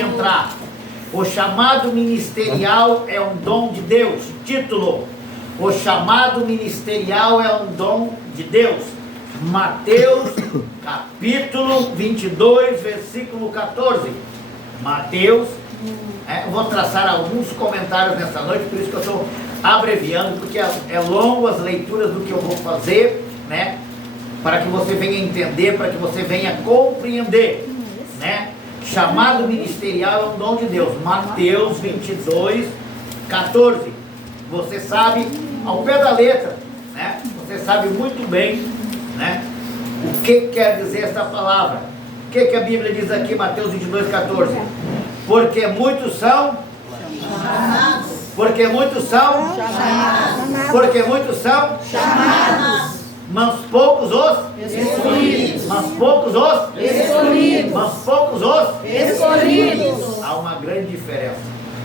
entrar. O chamado ministerial é um dom de Deus. Título: o chamado ministerial é um dom de Deus. Mateus capítulo 22, versículo 14. Mateus, vou traçar alguns comentários nessa noite, por isso que eu estou abreviando, porque é longo as leituras do que eu vou fazer, né? Para que você venha entender, para que você venha compreender, né? Chamado ministerial é um dom de Deus. Mateus 22, 14. Você sabe ao pé da letra, né? Você sabe muito bem, né? O que quer dizer esta palavra. O que a Bíblia diz aqui, Mateus 22, 14? Porque muitos são chamados. Porque muitos são chamados. Porque muitos são chamados. Mas poucos os escolhidos. Mas poucos os escolhidos. Mas poucos os escolhidos. Há uma grande diferença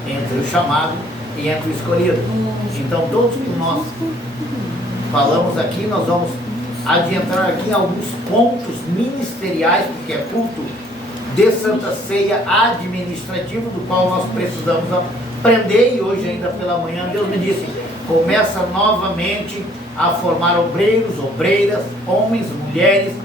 entre o chamado e entre o escolhido. Então todos que nós falamos aqui, nós vamos adentrar aqui em alguns pontos ministeriais, porque é culto de Santa Ceia administrativo, do qual nós precisamos aprender. E hoje ainda pela manhã Deus me disse: começa novamente a formar obreiros, obreiras, homens, mulheres,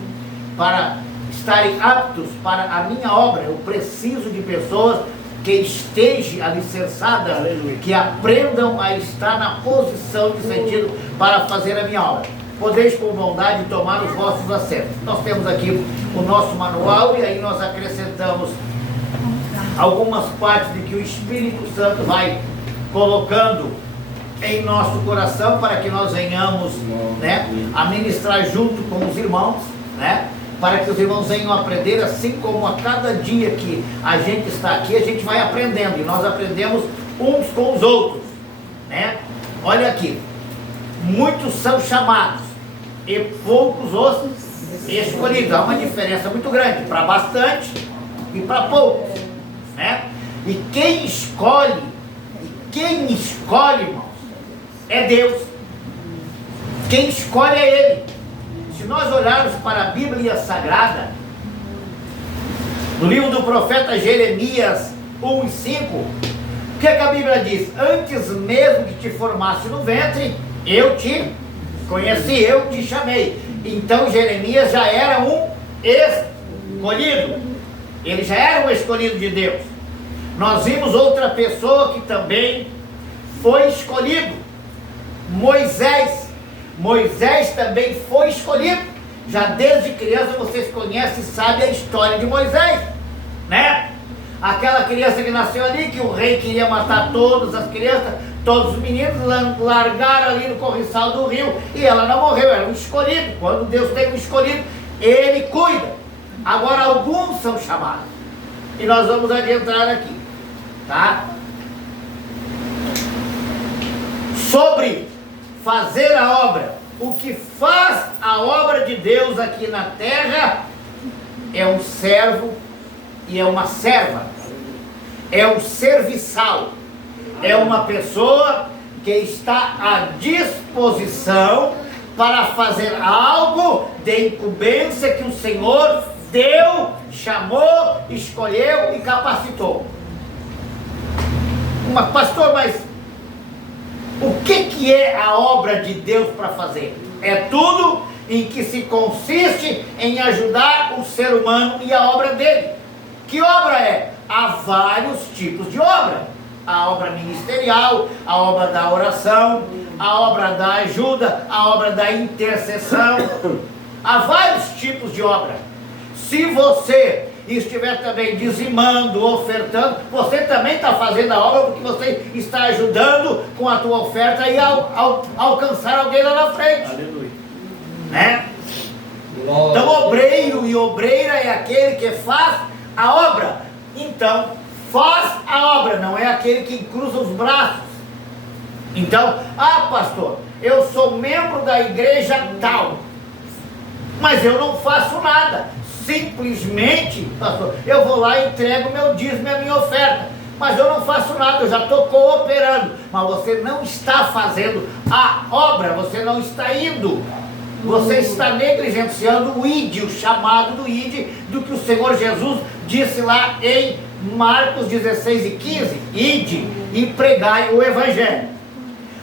para estarem aptos para a minha obra. Eu preciso de pessoas que estejam alicerçadas, que aprendam a estar na posição de sentido para fazer a minha obra. Podeis com bondade tomar os vossos assentos. Nós temos aqui o nosso manual e aí nós acrescentamos algumas partes de que o Espírito Santo vai colocando em nosso coração para que nós venhamos, né, a ministrar junto com os irmãos, né, para que os irmãos venham aprender, assim como a cada dia que a gente está aqui, a gente vai aprendendo, e nós aprendemos uns com os outros, né? Olha aqui, muitos são chamados e poucos os escolhidos. Há uma diferença muito grande para bastante e para poucos, né? E quem escolhe, irmão, é Deus. Quem escolhe é Ele. Se nós olharmos para a Bíblia Sagrada, no livro do profeta Jeremias 1 e 5, o que a Bíblia diz? Antes mesmo que te formasse no ventre, eu te conheci, eu te chamei. Então Jeremias já era um escolhido. Ele já era um escolhido de Deus. Nós vimos outra pessoa que também foi escolhido: Moisés. Moisés também foi escolhido. Já desde criança vocês conhecem e sabem a história de Moisés, né? Aquela criança que nasceu ali, que o rei queria matar todas as crianças, todos os meninos, largaram ali no corriçal do rio, e ela não morreu, era um escolhido. Quando Deus tem um escolhido, Ele cuida. Agora alguns são chamados, e nós vamos adentrar aqui, tá? Sobre fazer a obra. O que faz a obra de Deus aqui na terra é um servo e é uma serva. É um serviçal. É uma pessoa que está à disposição para fazer algo de incumbência que o Senhor deu, chamou, escolheu e capacitou. Pastor, mas o que é a obra de Deus para fazer? É tudo em que se consiste em ajudar o ser humano e a obra dele. Que obra é? Há vários tipos de obra. A obra ministerial, a obra da oração, a obra da ajuda, a obra da intercessão. Há vários tipos de obra. Se você estiver também dizimando, ofertando, você também está fazendo a obra, porque você está ajudando com a tua oferta e alcançar alguém lá na frente. Aleluia. Né? Então obreiro e obreira é aquele que faz a obra. Então faz a obra, não é aquele que cruza os braços. Então, pastor, eu sou membro da igreja tal, mas eu não faço nada. Simplesmente, pastor, eu vou lá e entrego meu dízimo e a minha oferta, mas eu não faço nada, eu já estou cooperando. Mas você não está fazendo a obra, você não está indo. Você está negligenciando o ID, o chamado do ID, do que o Senhor Jesus disse lá em Marcos 16 e 15, ide e pregai o Evangelho.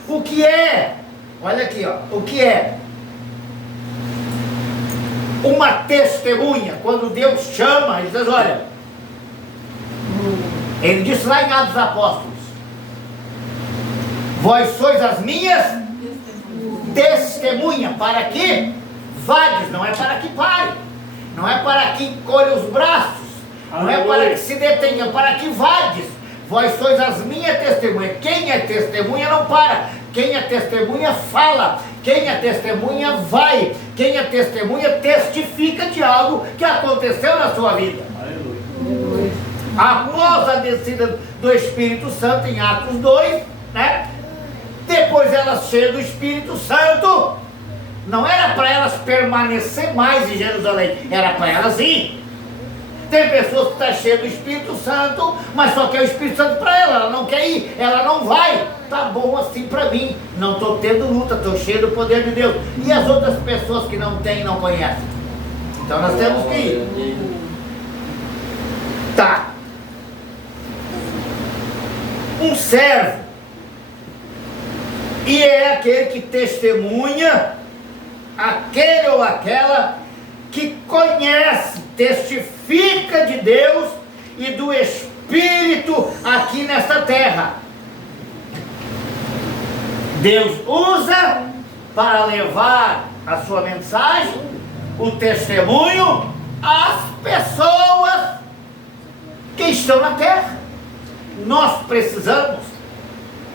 O que é, olha aqui, ó, o que é uma testemunha? Quando Deus chama, ele diz, olha, ele disse lá em Atos dos Apóstolos, vós sois as minhas testemunhas, para que vades, não é para que pare, não é para que encolha os braços, não é para que se detenha, para que vades. Vós sois as minhas testemunhas. Quem é testemunha não para. Quem é testemunha fala. Quem é testemunha vai. Quem é testemunha testifica de algo que aconteceu na sua vida. Aleluia. Após a descida do Espírito Santo em Atos 2, né? Depois elas cheias do Espírito Santo, não era para elas permanecer mais em Jerusalém, era para elas ir. Tem pessoas que estão cheias do Espírito Santo, mas só quer o Espírito Santo para ela não quer ir, ela não vai. Tá bom assim para mim, não estou tendo luta, estou cheio do poder de Deus. E as outras pessoas que não têm e não conhecem? Então nós temos que ir. Tá. Um servo, e é aquele que testemunha, aquele ou aquela que conhece, testifica de Deus e do Espírito aqui nesta terra. Deus usa para levar a sua mensagem, o testemunho, às pessoas que estão na terra. Nós precisamos,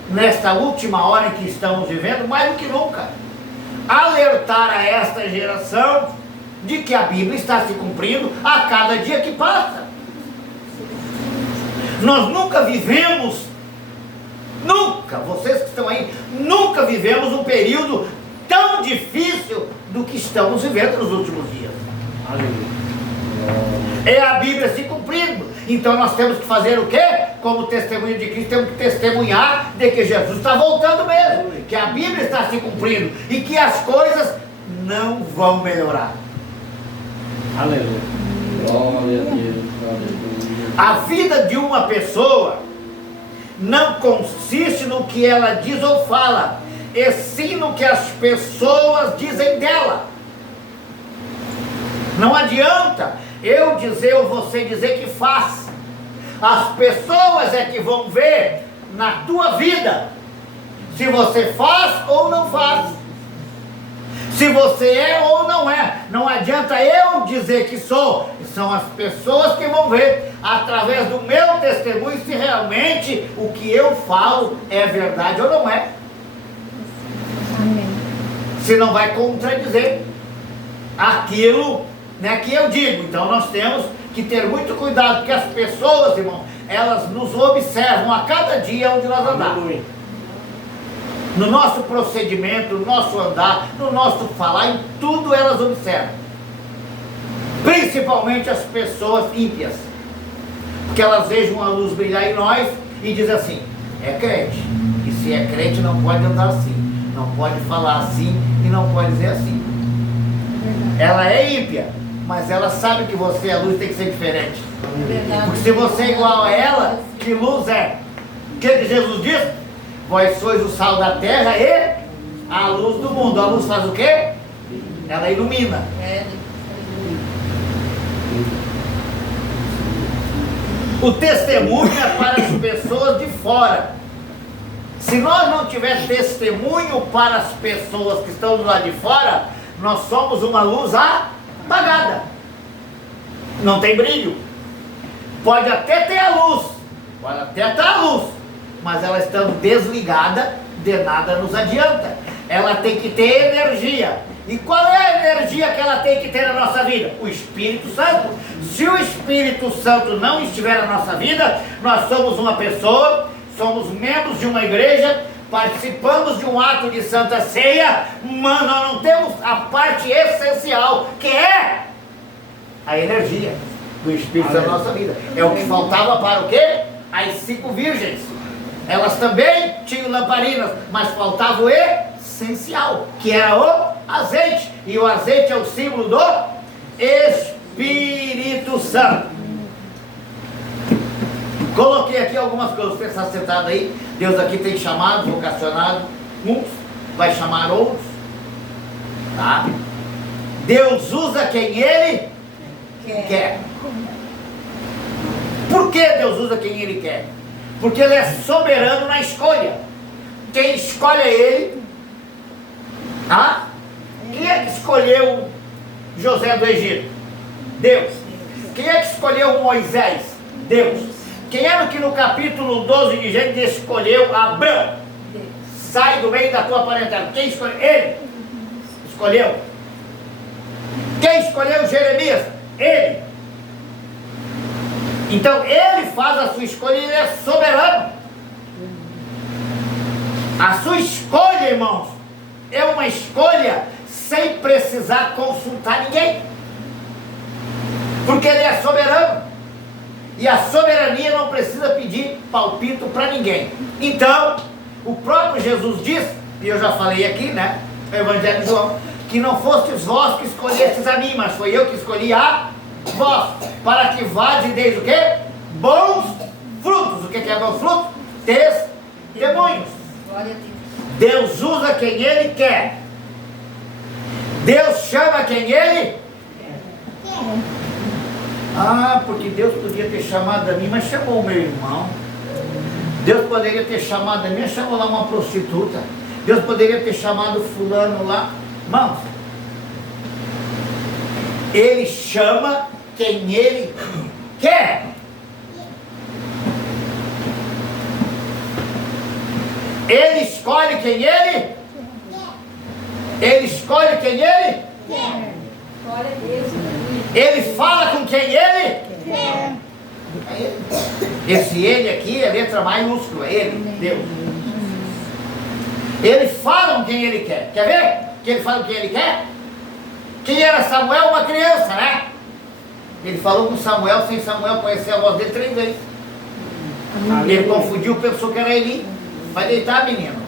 nesta última hora em que estamos vivendo, mais do que nunca, alertar a esta geração de que a Bíblia está se cumprindo a cada dia que passa. Nós nunca vivemos, vocês que estão aí, nunca vivemos um período tão difícil do que estamos vivendo nos últimos dias. É a Bíblia se cumprindo. Então nós temos que fazer o quê? Como testemunha de Cristo, temos que testemunhar de que Jesus está voltando mesmo, que a Bíblia está se cumprindo e que as coisas não vão melhorar. Aleluia. Glória a Deus. A vida de uma pessoa não consiste no que ela diz ou fala, e sim no que as pessoas dizem dela. Não adianta eu dizer ou você dizer que faz. As pessoas é que vão ver na tua vida se você faz ou não faz, se você é ou não é. Não adianta eu dizer que sou, são as pessoas que vão ver através do meu testemunho se realmente o que eu falo é verdade ou não é. Amém. Se não vai contradizer aquilo, né, que eu digo. Então nós temos que ter muito cuidado, porque as pessoas, irmão, elas nos observam a cada dia onde nós andamos. No nosso procedimento, no nosso andar, no nosso falar, em tudo elas observam. Principalmente as pessoas ímpias, porque elas vejam a luz brilhar em nós e dizem assim, é crente, e se é crente não pode andar assim, não pode falar assim e não pode dizer assim. Ela é ímpia, mas ela sabe que você é luz, tem que ser diferente. Porque se você é igual a ela, que luz é? O que Jesus diz? Vós sois o sal da terra e a luz do mundo. A luz faz o quê? Ela ilumina. O testemunho é para as pessoas de fora. Se nós não tivermos testemunho para as pessoas que estão do lado de fora, nós somos uma luz apagada. Não tem brilho. Pode até ter a luz, pode até estar a luz, mas ela estando desligada, de nada nos adianta. Ela tem que ter energia. E qual é a energia que ela tem que ter na nossa vida? O Espírito Santo. Se o Espírito Santo não estiver na nossa vida, nós somos uma pessoa, somos membros de uma igreja, participamos de um ato de Santa Ceia, mas nós não temos a parte essencial, que é a energia do Espírito Santo na nossa vida. É o que faltava para o quê? As 5 virgens. Elas também tinham lamparinas, mas faltava o essencial, que era o azeite. E o azeite é o símbolo do Espírito Santo. Coloquei aqui algumas coisas, você está sentado aí. Deus aqui tem chamado, vocacionado uns, vai chamar outros, tá? Deus usa quem Ele quer. Por que Deus usa quem Ele quer? Porque Ele é soberano na escolha. Quem escolhe é Ele. Tá? Quem é que escolheu José do Egito? Deus. Quem é que escolheu Moisés? Deus. Quem era que no capítulo 12 de Gênesis escolheu Abraão? Deus. Sai do meio da tua parentela. Quem escolheu? Ele. Escolheu. Quem escolheu Jeremias? Ele. Então ele faz a sua escolha e ele é soberano. A sua escolha, irmãos, é uma escolha sem precisar consultar ninguém. Porque ele é soberano. E a soberania não precisa pedir palpito para ninguém. Então, o próprio Jesus disse, e eu já falei aqui, né, no Evangelho de João, que não fostes vós que escolhestes a mim, mas foi eu que escolhi a vós, para que vades e deis o quê? Bons frutos. O que é bons frutos? Testemunhos. Deus usa quem Ele quer. Deus chama quem Ele quer. Ah, porque Deus podia ter chamado a mim, mas chamou o meu irmão. Deus poderia ter chamado a mim, mas chamou lá uma prostituta. Deus poderia ter chamado fulano lá. Irmãos, Ele chama quem Ele quer. Ele escolhe quem Ele quer. Ele escolhe quem Ele quer. Glória a Deus. Ele fala com quem Ele quer. Esse Ele aqui é letra maiúscula. Ele, Deus. Ele fala com quem Ele quer. Quer ver? Que Ele fala com quem Ele quer? Quem era Samuel? Uma criança, né? Ele falou com Samuel sem Samuel conhecer a voz dele 3 vezes. Ele confundiu, pensou que era Eli. Vai deitar, menino.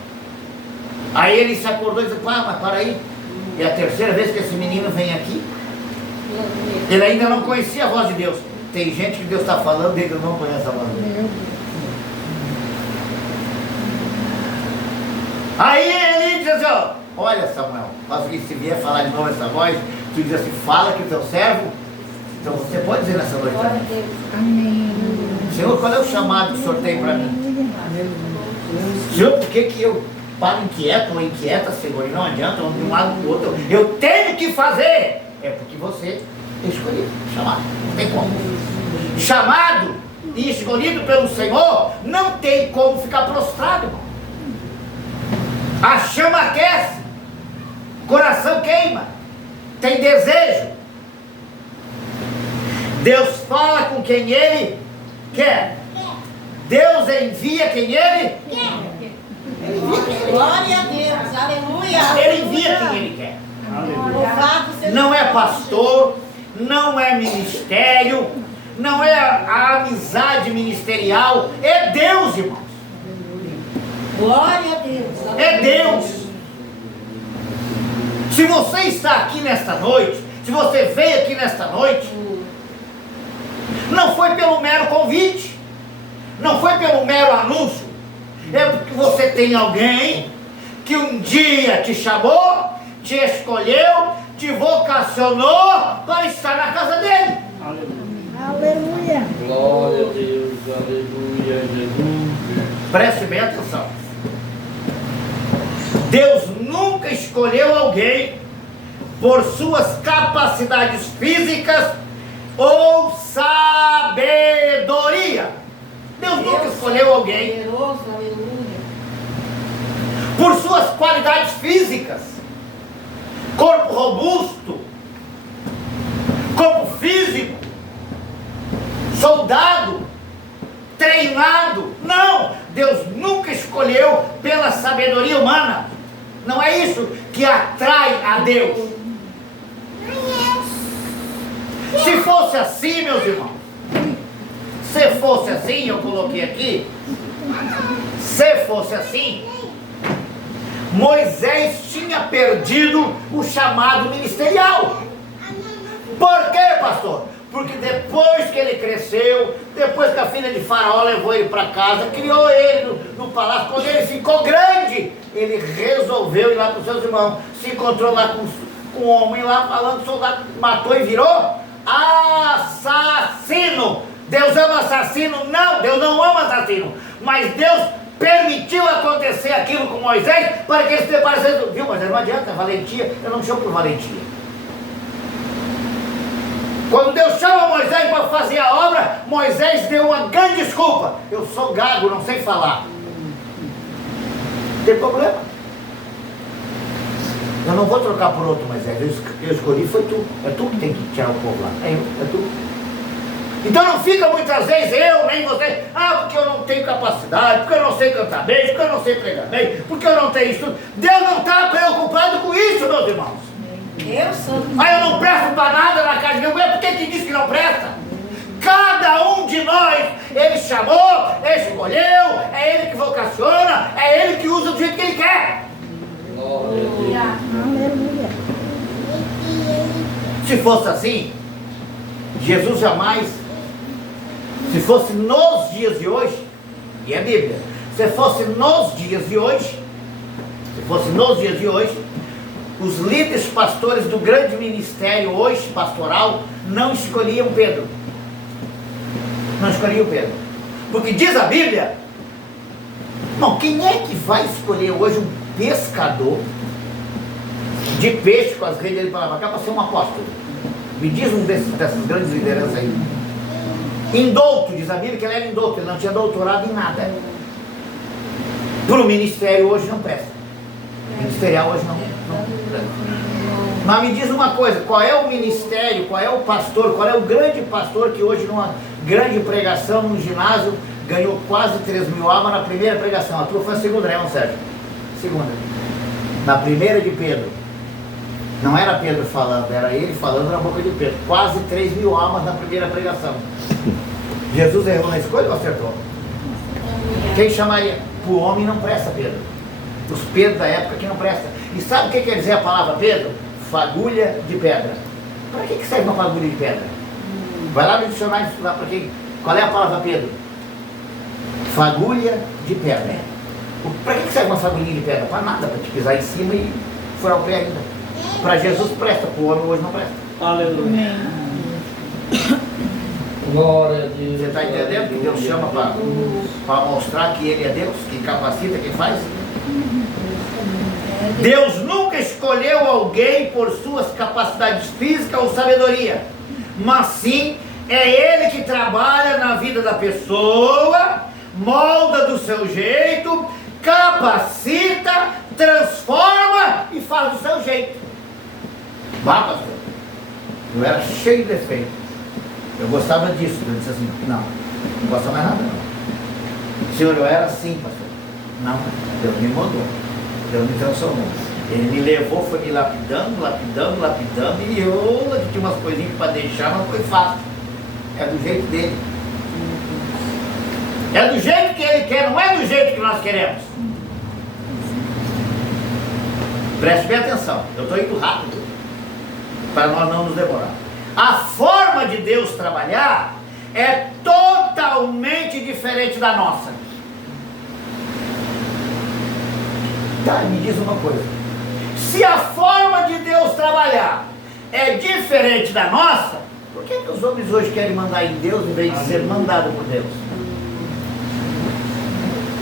Aí ele se acordou e disse, mas para aí. É a terceira vez que esse menino vem aqui. Ele ainda não conhecia a voz de Deus. Tem gente que Deus está falando e ele não conhece a voz de Deus. Aí ele diz assim, ó, olha Samuel, se vier falar de novo essa voz, tu diz assim, fala que o teu servo. Então você pode dizer nessa noite também. Senhor, qual é o chamado que o Senhor tem para mim? Senhor, por que eu paro inquieto ou inquieta, Senhor? E não adianta, de um lado para o outro. Eu tenho que fazer. É porque você é escolhido, chamado. Não tem como. Chamado e escolhido pelo Senhor, não tem como ficar prostrado, irmão. A chama aquece, o coração queima, tem desejo. Deus fala com quem Ele quer. Deus envia quem Ele quer. Glória a Deus, aleluia. Ele envia quem Ele quer. Não é pastor, não é ministério, não é a amizade ministerial, é Deus, irmãos. Glória a Deus. É Deus. Se você está aqui nesta noite, se você veio aqui nesta noite, não foi pelo mero convite, não foi pelo mero anúncio, é porque você tem alguém que um dia te chamou, te escolheu, te vocacionou para estar na casa dele. Aleluia. Glória a Deus, aleluia, Jesus. Preste bem atenção. Deus nunca escolheu alguém por suas capacidades físicas ou sabedoria. Deus nunca escolheu alguém por suas qualidades físicas, corpo robusto, corpo físico, soldado, treinado. Não, Deus nunca escolheu pela sabedoria humana. Não é isso que atrai a Deus. Se fosse assim, meus irmãos, se fosse assim, eu coloquei aqui, se fosse assim, Moisés tinha perdido o chamado ministerial. Por quê, pastor? Porque depois que ele cresceu, depois que a filha de Faraó levou ele para casa, criou ele no palácio, quando ele ficou grande, ele resolveu ir lá para os seus irmãos, se encontrou lá com um homem lá falando, o soldado matou e virou assassino. Deus ama assassino? Não, Deus não ama assassino, mas Deus permitiu acontecer aquilo com Moisés para que eles preparassem. Viu, Moisés, não adianta, valentia, eu não chamo por valentia. Quando Deus chama Moisés para fazer a obra, Moisés deu uma grande desculpa: eu sou gago, não sei falar. Não tem problema. Eu não vou trocar por outro, Moisés. Eu escolhi, foi tu. É tu que tem que tirar o povo lá. É tu. Então não fica muitas vezes eu, nem você, porque eu não tenho capacidade, porque eu não sei cantar bem, porque eu não sei pregar bem, porque eu não tenho isso tudo. Deus não está preocupado com isso, meus irmãos. Eu sou. Eu não presto para nada na casa de Deus. Por que diz que não presta? Cada um de nós, Ele chamou, Ele escolheu, é Ele que vocaciona, é Ele que usa do jeito que Ele quer. Glória. Se fosse assim, Jesus jamais, se fosse nos dias de hoje, e é Bíblia, se fosse nos dias de hoje, os líderes pastores do grande ministério hoje, pastoral, não escolhiam Pedro. Não escolhiam Pedro. Porque diz a Bíblia, não, quem é que vai escolher hoje um pescador de peixe com as redes dele para lá para cá para ser um apóstolo? Me diz um dessas grandes lideranças aí. Indouto, diz a Bíblia que ele era indouto, ele não tinha doutorado em nada. Para o ministério hoje não presta. Ministerial hoje não presta. Mas me diz uma coisa, qual é o ministério, qual é o pastor, qual é o grande pastor que hoje numa grande pregação num ginásio ganhou quase 3 mil almas na primeira pregação? A tua foi a segunda, né, Sérgio? Segunda. Na primeira de Pedro. Não era Pedro falando, era ele falando na boca de Pedro. Quase 3 mil almas na primeira pregação. Jesus errou na escolha ou acertou? Quem chamaria? O homem não presta, Pedro. Os Pedro da época que não presta. E sabe o que quer dizer a palavra Pedro? Fagulha de pedra. Para que serve uma fagulha de pedra? Vai lá no dicionário estudar para quem. Qual é a palavra Pedro? Fagulha de pedra. Para que serve uma fagulhinha de pedra? Para nada, para te pisar em cima e furar o pé ainda. Para Jesus presta, para o homem hoje não presta. Aleluia. Glória a Deus. Você está entendendo que Deus chama para mostrar que Ele é Deus, que capacita, que faz? Deus nunca escolheu alguém por suas capacidades físicas ou sabedoria, mas sim é Ele que trabalha na vida da pessoa, molda do seu jeito, capacita, transforma e faz do seu jeito. Vá, pastor, eu era cheio de defeito, eu gostava disso, eu disse assim, não gosto mais nada não. Senhor, eu era assim, pastor. Não, Deus me mudou, Deus me transformou. Ele me levou, foi me lapidando, e eu tinha umas coisinhas para deixar, não foi fácil. É do jeito dele. É do jeito que ele quer, não é do jeito que nós queremos. Preste bem atenção, eu estou indo rápido, para nós não nos demorar. A forma de Deus trabalhar é totalmente diferente da nossa. Tá, me diz uma coisa. Se a forma de Deus trabalhar é diferente da nossa, por que os homens hoje querem mandar em Deus em vez de ser mandado por Deus?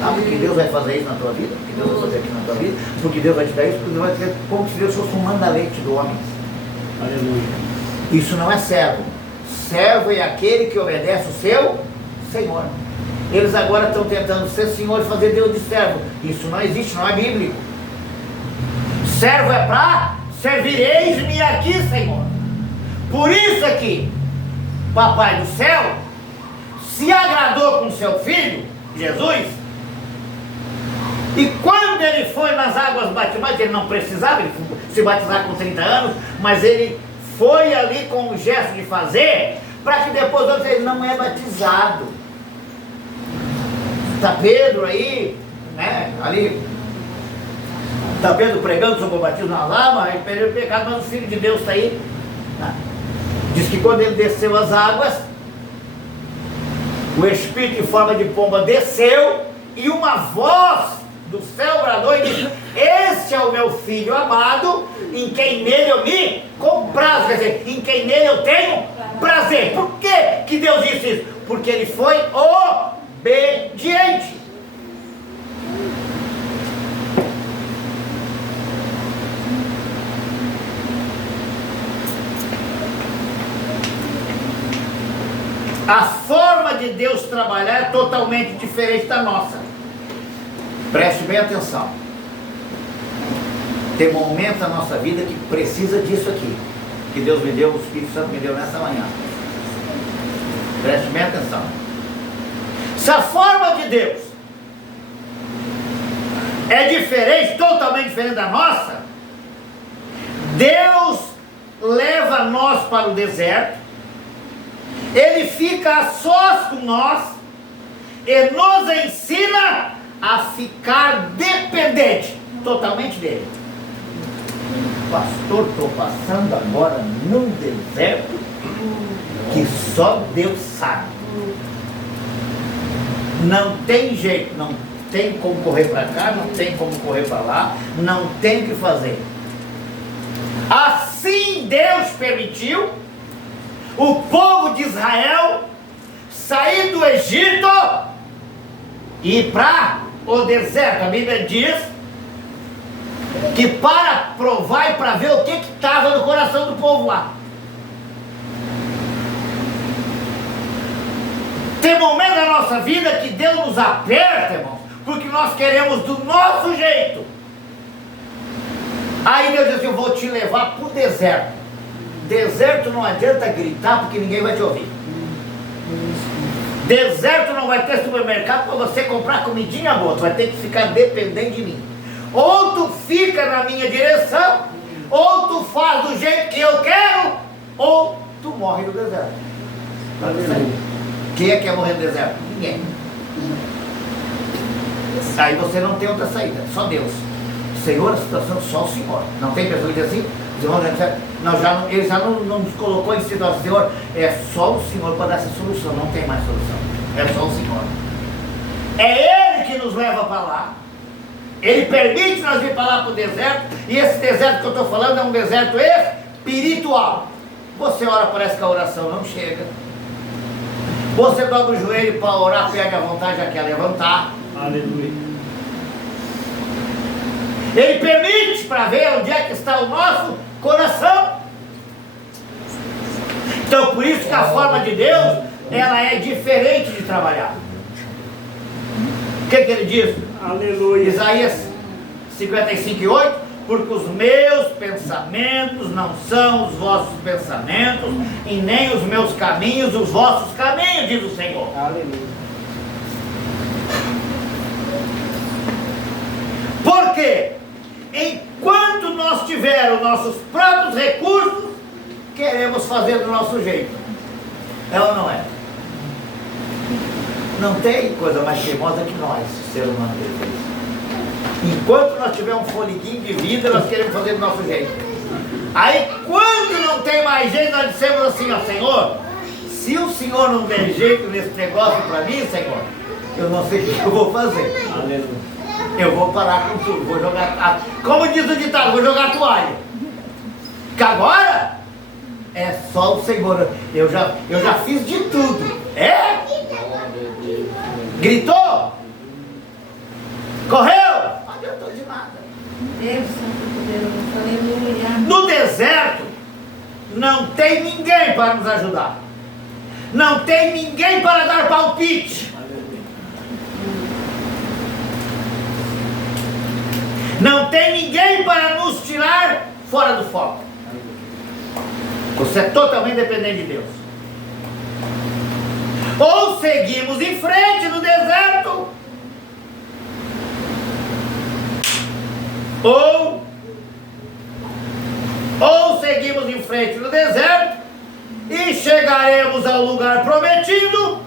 Sabe que Deus vai fazer isso na tua vida? Que Deus vai fazer aqui na tua vida? Porque Deus vai te dar isso? Porque Deus vai te dar como se Deus fosse um manda-leite do homem. Aleluia. Isso não é servo. Servo é aquele que obedece o seu Senhor. Eles agora estão tentando ser senhor e fazer Deus de servo. Isso não existe, não é bíblico. Servo é para servireis-me aqui, Senhor. Por isso aqui, Papai do céu se agradou com seu filho, Jesus, e quando ele foi nas águas batizadas, ele não precisava, ele se batizar com 30 anos, mas ele foi ali com o gesto de fazer, para que depois outros ele não é batizado. Está Pedro aí, né, ali, está Pedro pregando sobre o batismo nas águas, ele perdeu o pecado, mas o Filho de Deus está aí, né, que quando ele desceu as águas, o Espírito em forma de pomba desceu e uma voz do céu bradou e disse: esse é o meu filho amado, em quem nele eu me comprazo. Quer dizer, em quem nele eu tenho prazer. Por que Deus disse isso? Porque ele foi obediente. A forma de Deus trabalhar é totalmente diferente da nossa. Preste bem atenção. Tem momentos na nossa vida que precisa disso aqui, que Deus me deu, o Espírito Santo me deu nessa manhã. Preste bem atenção. Se a forma de Deus é diferente, totalmente diferente da nossa, Deus leva nós para o deserto, Ele fica a sós com nós e nos ensina a ficar dependente totalmente dele. Pastor, estou passando agora num deserto que só Deus sabe. Não tem jeito, não tem como correr para cá, não tem como correr para lá, não tem o que fazer. Assim Deus permitiu o povo de Israel sair do Egito e ir para o deserto. A Bíblia diz que para provar e para ver o que estava no coração do povo lá. Tem momentos da nossa vida que Deus nos aperta, irmãos, porque nós queremos do nosso jeito. Aí Deus diz assim: eu vou te levar para o deserto. Deserto não adianta gritar porque ninguém vai te ouvir. Deserto não vai ter supermercado para você comprar comidinha boa. Tu vai ter que ficar dependente de mim. Ou tu fica na minha direção, ou tu faz do jeito que eu quero, ou tu morre no deserto. Quem é que quer morrer no deserto? Ninguém. Aí você não tem outra saída, só Deus. Senhor, a situação só o Senhor. Não tem pessoa que diz assim: não, ele já não nos colocou em situação. Senhor, é só o Senhor para dar essa solução. Não tem mais solução. É só o Senhor. É Ele que nos leva para lá. Ele permite nós ir para lá para o deserto. E esse deserto que eu estou falando é um deserto espiritual. Você ora, parece que a oração não chega. Você dobra o joelho para orar, perde a vontade, já quer levantar. Aleluia. Ele permite para ver onde é que está o nosso coração. Então por isso que a forma de Deus, ela é diferente de trabalhar. O que ele diz? Aleluia. Isaías 55:8: porque os meus pensamentos não são os vossos pensamentos, e nem os meus caminhos os vossos caminhos, diz o Senhor. Aleluia. Por quê? Enquanto nós tivermos nossos próprios recursos, queremos fazer do nosso jeito. É ou não é? Não tem coisa mais teimosa que nós, ser humano. Enquanto nós tivermos um foliguinho de vida, nós queremos fazer do nosso jeito. Aí quando não tem mais jeito, nós dissemos assim: ó, Senhor, se o Senhor não der jeito nesse negócio para mim, Senhor, eu não sei o que eu vou fazer. Aleluia. Eu vou parar com tudo, vou jogar, como diz o ditado, vou jogar a toalha. Que agora é só o Senhor. Eu já fiz de tudo. É? Gritou? Correu? Não adiantou de nada. Deus Santo Poderoso, aleluia. No deserto não tem ninguém para nos ajudar. Não tem ninguém para dar palpite. Não tem ninguém para nos tirar fora do foco. Você é totalmente dependente de Deus. Ou seguimos em frente no deserto, ou seguimos em frente no deserto e chegaremos ao lugar prometido,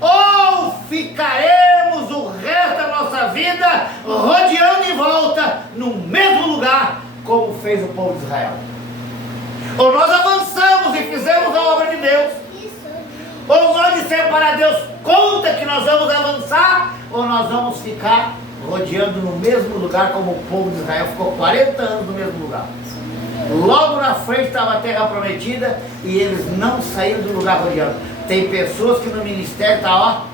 ou ficaremos o resto da nossa vida rodeando em volta no mesmo lugar, como fez o povo de Israel. Ou nós avançamos entramos e fizemos a obra de Deus. Ou nós dissemos para Deus, conta que nós vamos avançar, ou nós vamos ficar rodeando no mesmo lugar como o povo de Israel ficou 40 anos no mesmo lugar. Logo na frente estava a terra prometida e eles não saíram do lugar rodeando. Tem pessoas que no ministério estão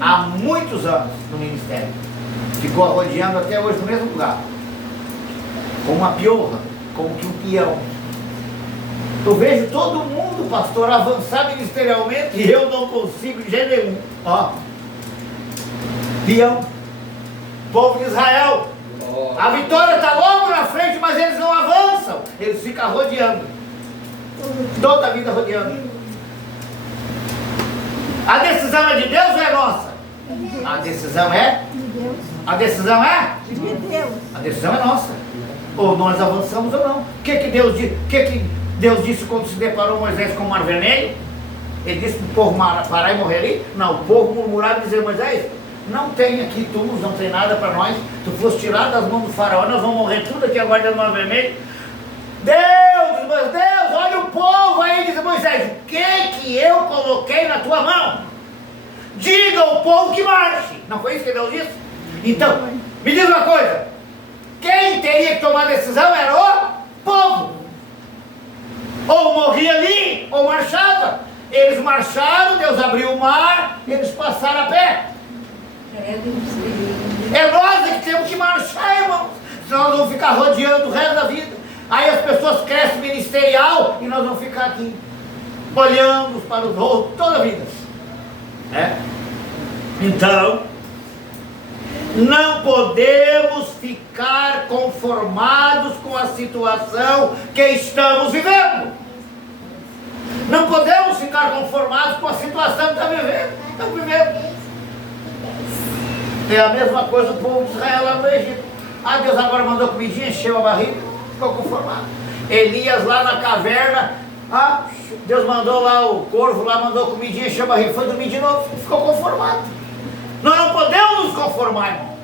há muitos anos no ministério. Ficou rodeando até hoje no mesmo lugar. Como uma piorra, como que um peão. Eu vejo todo mundo, pastor, avançar ministerialmente e eu não consigo de jeito nenhum. Ó, peão, povo de Israel. A vitória está logo na frente, mas eles não avançam. Eles ficam rodeando. Toda a vida rodeando. A decisão é de Deus ou é nossa? A decisão é? De Deus. A decisão é? De Deus. A decisão é nossa. Ou nós avançamos ou não. O que Deus disse quando se deparou Moisés com o Mar Vermelho? Ele disse para o povo parar e morrer ali? Não, o povo murmurava e dizia, Moisés, não tem aqui túmulos, não tem nada para nós. Tu foste tirado das mãos do faraó, nós vamos morrer tudo aqui agora dentro do Mar Vermelho. Deus, mas Deus, olha o povo aí, diz Moisés, o que eu coloquei na tua mão? Diga ao povo que marche. Não foi isso que Deus disse? Então, me diz uma coisa, quem teria que tomar a decisão era o povo. Ou morria ali, ou marchava. Eles marcharam, Deus abriu o mar, eles passaram a pé. É nós que temos que marchar, irmãos. Senão nós vamos ficar rodeando o resto da vida. Aí as pessoas crescem ministerial e nós vamos ficar aqui, olhando para os outros toda a vida. Então, não podemos ficar conformados com a situação que estamos vivendo. Não podemos ficar conformados com a situação que estamos vivendo. É a mesma coisa do povo de Israel lá no Egito. Ah, Deus agora mandou comidinha, encheu a barriga, ficou conformado. Elias lá na caverna, Deus mandou lá o corvo, lá mandou comidinha, encheu a barriga, foi dormir de novo, ficou conformado. Nós não podemos nos conformar, irmão.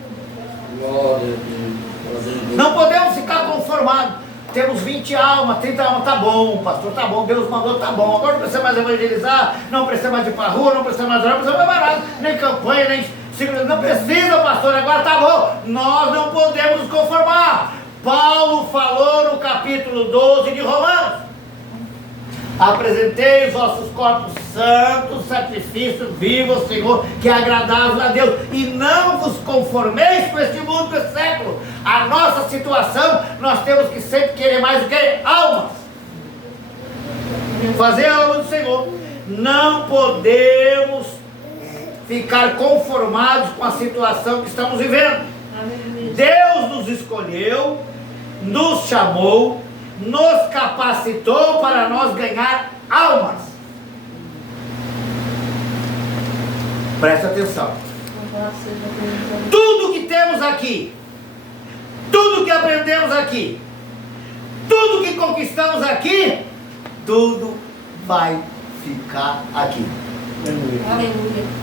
Não podemos ficar conformados. Temos 20 almas, 30 almas, tá bom, pastor, tá bom, Deus mandou, tá bom. Agora não precisa mais evangelizar, não precisa mais ir para a rua, não precisa mais orar, não precisa mais nada, nem campanha, nem... Não precisa, pastor, agora tá bom. Nós não podemos nos conformar. Paulo falou no capítulo 12 de Romanos: apresentei os vossos corpos santos, sacrifício vivo ao Senhor, que é agradável a Deus, e não vos conformeis com este mundo, com esse século. A nossa situação, nós temos que sempre querer mais o que? Almas. Fazer a alma do Senhor. Não podemos ficar conformados com a situação que estamos vivendo. Deus nos escolheu, nos chamou, nos capacitou para nós ganhar almas. Presta atenção. Tudo que temos aqui, tudo que aprendemos aqui, tudo que conquistamos aqui, tudo vai ficar aqui. Aleluia.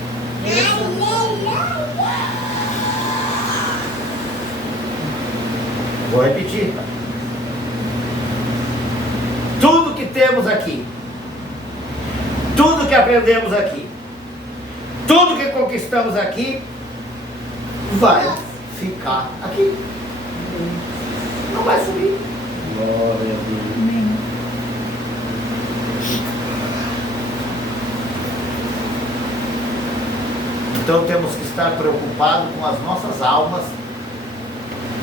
Vou repetir. Tudo que temos aqui, tudo que aprendemos aqui, tudo que conquistamos aqui, vai ficar aqui. Não vai subir. Glória a Deus. Então temos que estar preocupados com as nossas almas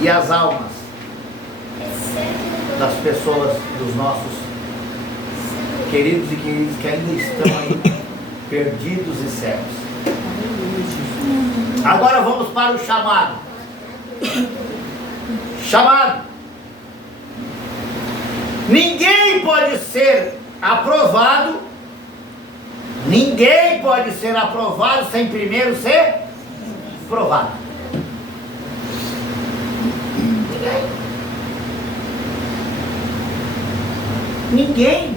e as almas das pessoas, dos nossos queridos e queridas que ainda estão aí perdidos e cegos. Agora vamos para o chamado. Chamado. Ninguém pode ser aprovado. Ninguém pode ser aprovado sem primeiro ser provado. Ninguém.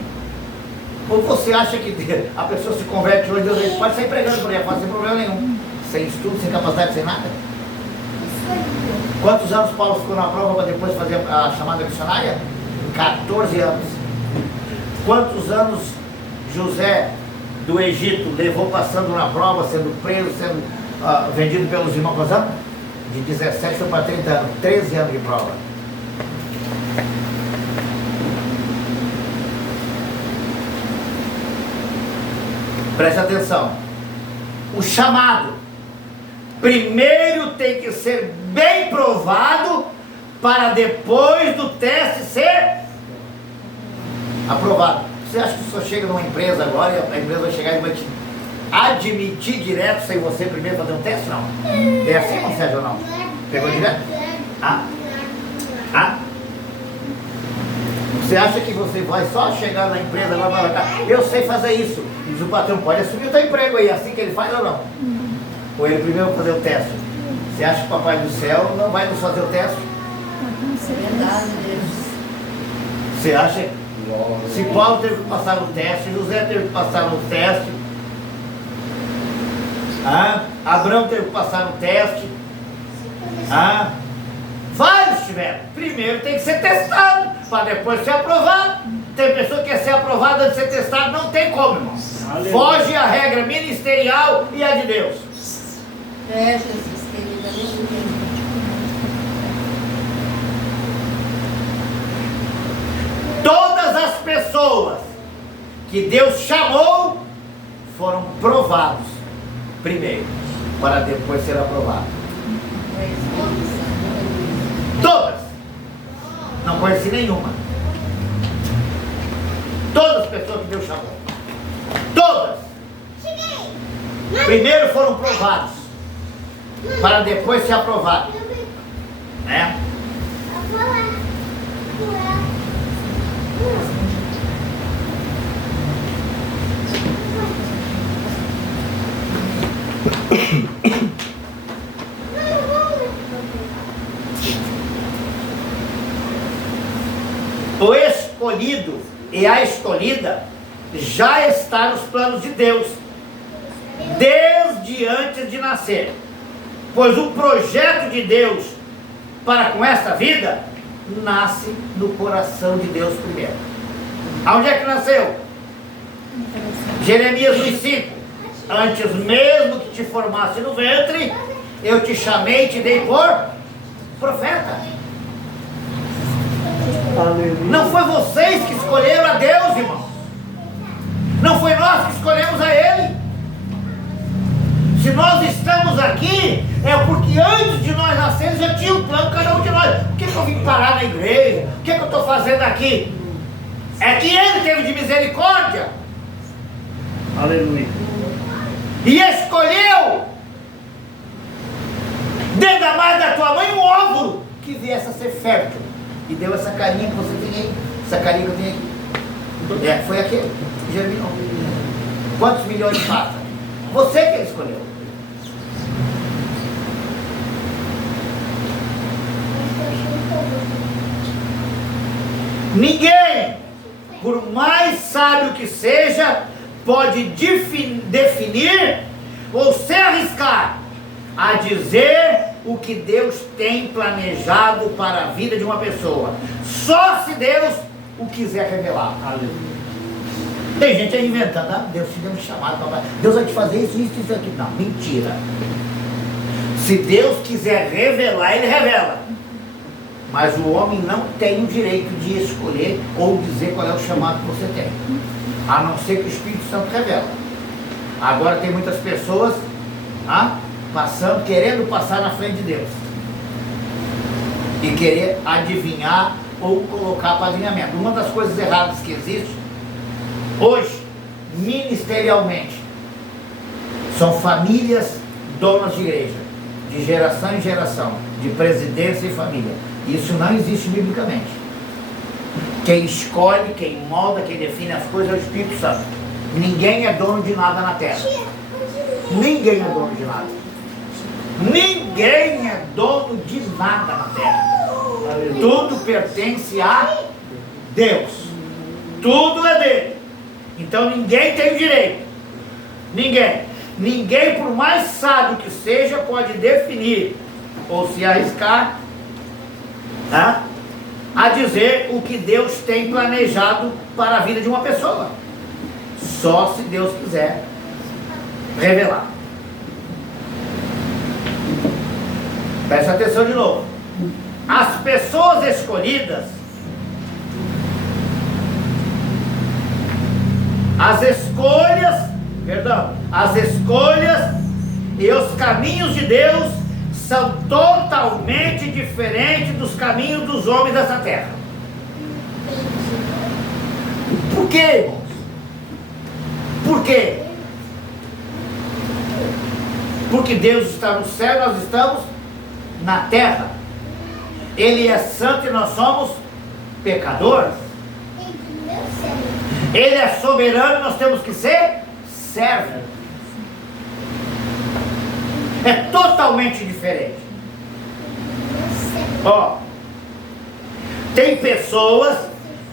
Ou você acha que a pessoa se converte hoje, Deus pode sair pregando por aí, pode sem problema nenhum. Sem estudo, sem capacidade, sem nada. Quantos anos Paulo ficou na prova para depois fazer a chamada missionária? 14 anos. Quantos anos José do Egito levou passando na prova, sendo preso, sendo vendido pelos irmãos? Quantos anos? De 17 foi para 30 anos, 13 anos de prova. Preste atenção. O chamado primeiro tem que ser bem provado para depois do teste ser aprovado. Você acha que só chega numa empresa agora e a empresa vai chegar e vai te admitir direto sem você primeiro fazer um teste? Não. É assim, não, Sérgio, ou não? Pegou direto? Você acha que você vai só chegar na empresa agora e falar, eu sei fazer isso? Diz o patrão, pode assumir o teu emprego aí, assim que ele faz ou não? Ou ele primeiro vai fazer o teste? Você acha que o Papai do Céu não vai nos fazer o teste? Verdade, Deus. Você acha? Se Paulo teve que passar no teste, José teve que passar no teste, Abraão teve que passar no teste, vários tiveram. Primeiro tem que ser testado, para depois ser aprovado. Tem pessoa que quer ser aprovada antes de ser testado, não tem como, irmão. Foge a regra ministerial e a de Deus. Jesus, querida, Todas as pessoas que Deus chamou foram provados primeiro, para depois ser aprovados. Todas. Não conheci nenhuma. Todas as pessoas que Deus chamou. Todas. Primeiro foram provados, para depois ser aprovados. Né? O escolhido e a escolhida já está nos planos de Deus, desde antes de nascer. Pois o projeto de Deus para com esta vida nasce no coração de Deus primeiro. Aonde é que nasceu? Jeremias 1:5. Antes mesmo que te formasse no ventre, eu te chamei e te dei por profeta. Não foi vocês que escolheram a Deus, irmão. Não foi nós que escolhemos a Ele. Se nós estamos aqui, é porque antes de nós nascermos já tinha um plano cada um de nós. Por que eu vim parar na igreja? O que eu estou fazendo aqui? É que Ele teve de misericórdia. Aleluia. E escolheu, dentro da mãe da tua mãe, um óvulo que viesse a ser fértil. E deu essa carinha que você tem aí. Essa carinha que eu tenho aqui. Foi aquele. Germinou. Quantos milhões de passa? Você que ele escolheu. Ninguém, por mais sábio que seja, pode definir ou se arriscar a dizer o que Deus tem planejado para a vida de uma pessoa. Só se Deus o quiser revelar. Aleluia. Tem gente aí inventando, Deus te deu um chamado, papai. Deus vai te fazer isso, isso, isso aqui. Não, mentira. Se Deus quiser revelar, Ele revela. Mas o homem não tem o direito de escolher ou dizer qual é o chamado que você tem. A não ser que o Espírito Santo revela. Agora tem muitas pessoas querendo passar na frente de Deus. E querer adivinhar ou colocar apadrinhamento. Uma das coisas erradas que existe hoje, ministerialmente, são famílias donas de igreja, de geração em geração, de presidência e família. Isso não existe biblicamente. Quem escolhe, quem molda, quem define as coisas é o Espírito Santo. Ninguém é dono de nada na terra. Ninguém é dono de nada. Ninguém é dono de nada na terra. Tudo pertence a Deus. Tudo é dele. Então ninguém tem o direito. Ninguém, por mais sábio que seja, pode definir ou se arriscar a dizer o que Deus tem planejado para a vida de uma pessoa. Só se Deus quiser revelar. Presta atenção de novo. As pessoas escolhidas, as escolhas e os caminhos de Deus são totalmente diferentes dos caminhos dos homens dessa terra. Por quê, irmãos? Por quê? Porque Deus está no céu e nós estamos na terra. Ele é santo e nós somos pecadores. Ele é soberano e nós temos que ser servos. É totalmente diferente. Ó, tem pessoas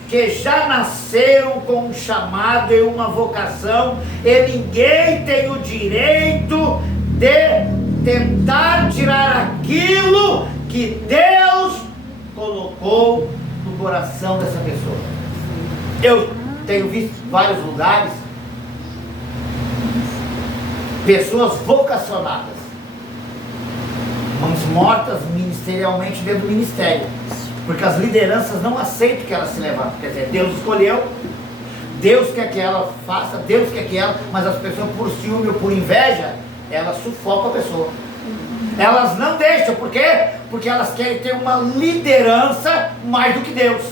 que já nasceram com um chamado e uma vocação, e ninguém tem o direito de tentar tirar aquilo que Deus colocou no coração dessa pessoa. Eu tenho visto em vários lugares pessoas vocacionadas, mãos mortas ministerialmente dentro do ministério, porque as lideranças não aceitam que ela se levantem. Quer dizer, Deus escolheu, Deus quer que ela faça, Deus quer que ela, mas as pessoas por ciúme ou por inveja, elas sufocam a pessoa. Elas não deixam, por quê? Porque elas querem ter uma liderança mais do que Deus.